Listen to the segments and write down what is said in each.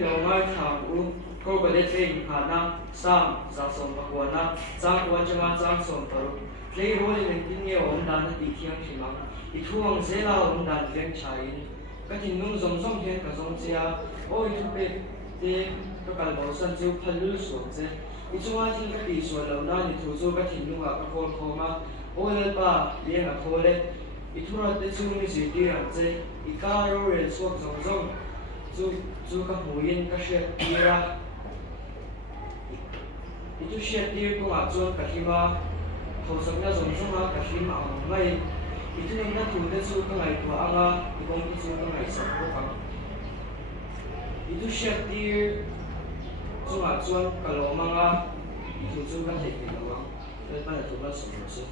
đầu ngay thảo u cô có để thêm khả năng sang giả sống và quan na sang quan cho ngang sang sống tàu lấy rồi nên tin nhiều ông đàn đi thiang chỉ mang đi thuang dễ lao ông đàn viên trái cái tin nung giống giống hiện cả giống chia ôi thu bê thì các bạn bảo sân chiếu phân lưu xuống chứ đi chung ai thì cái đi xuống lâu na đi thu số cái tin nung à cái con khó mà ôi lên ba liền là thôi đấy đi thu ra tới chung đi gì đi làm chứ đi cá rồi xuống giống giống chú các mối yên các chuyện đi ra itu syaitir ko ajon kahima khosakna jomjoma kahima ngai itu ningna thude chu ka ngai ko anga ibong chu ka ngai sa ko ka itu syaitir chu ajon kalomanga itu chu ka thei lawa le pa tu ba so so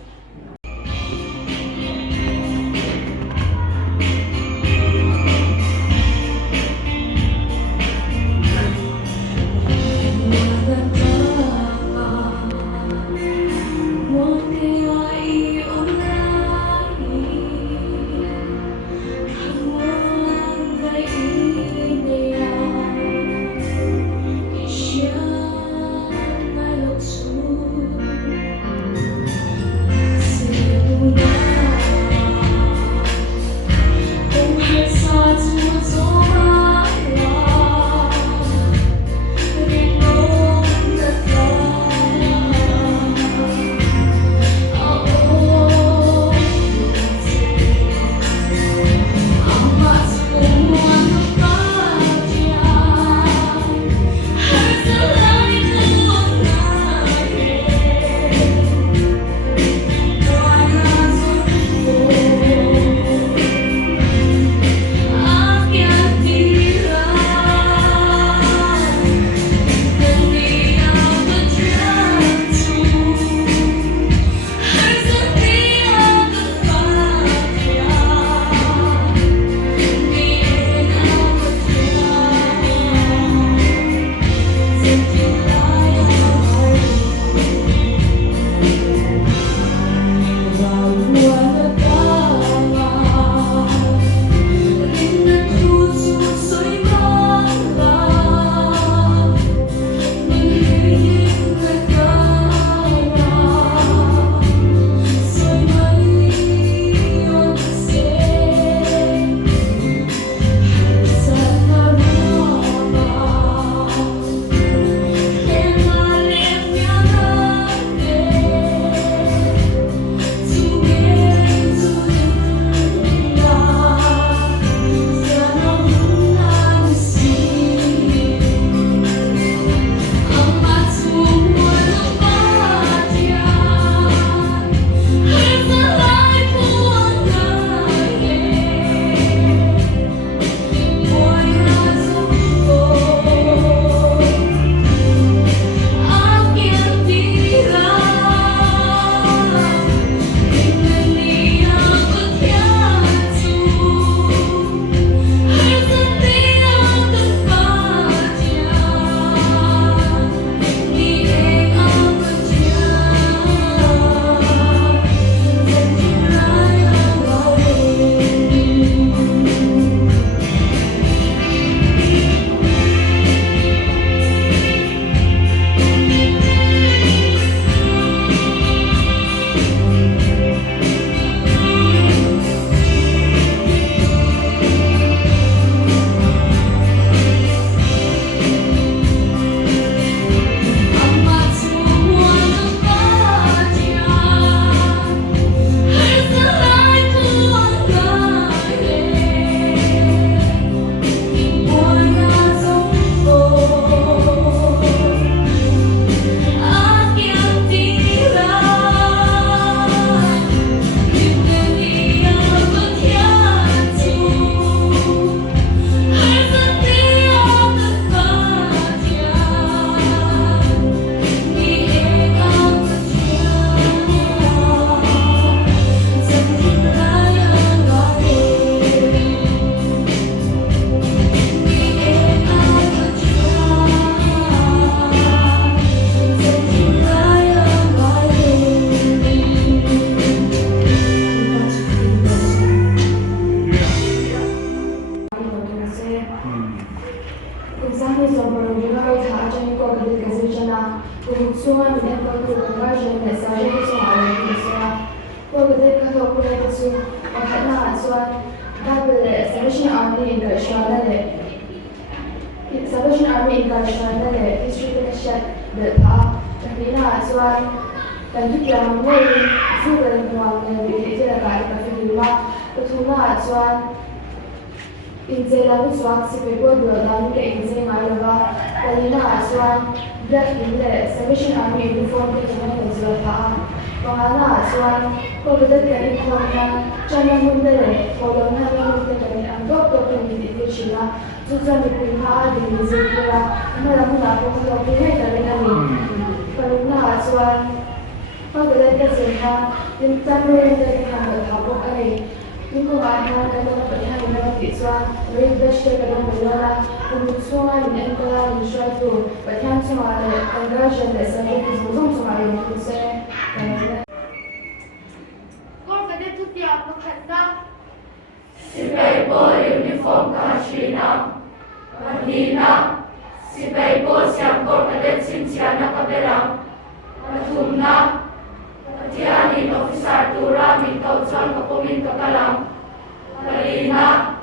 Tiani Somboro Junaro Tajan Ko Gazijana, Suma Mineko Conversion, and Sajay Soma, Ko Gazika Su, or Hatna Swan, Double Salvation Army in the Shana. Salvation Army in Shana, History Connection, the Pa, Rina Swan, Kanjukiam, Fugan, Fidula, the Tuna Swan. Inzela Swak Sipepo Dodan Inze Malava, Kalina Aswan, Black in the Salvation Army uniform in Zapa, Pahana Aswan, Kovadat Kalipona, China Mundere, Polona Mundere, and Doctor China, Susan Pima, the Zepura, Malamuna, Paluna Aswan, Kovadat Zeta, in Tamil, the Habo. Niko mahal kalau perhatian dalam kisah, refresh dalam berjalan, untuk semua yang telah disuatu, perhatian semua conversion dan service belum semua yang selesai. Kau pada tu tiap berkata, Sibaibo uniform Kashina, Madina, Sibaibo siang kau pada sinciana kabelang, Matumna. Tiani officer tura min kausan kapumin kakalang. Kalina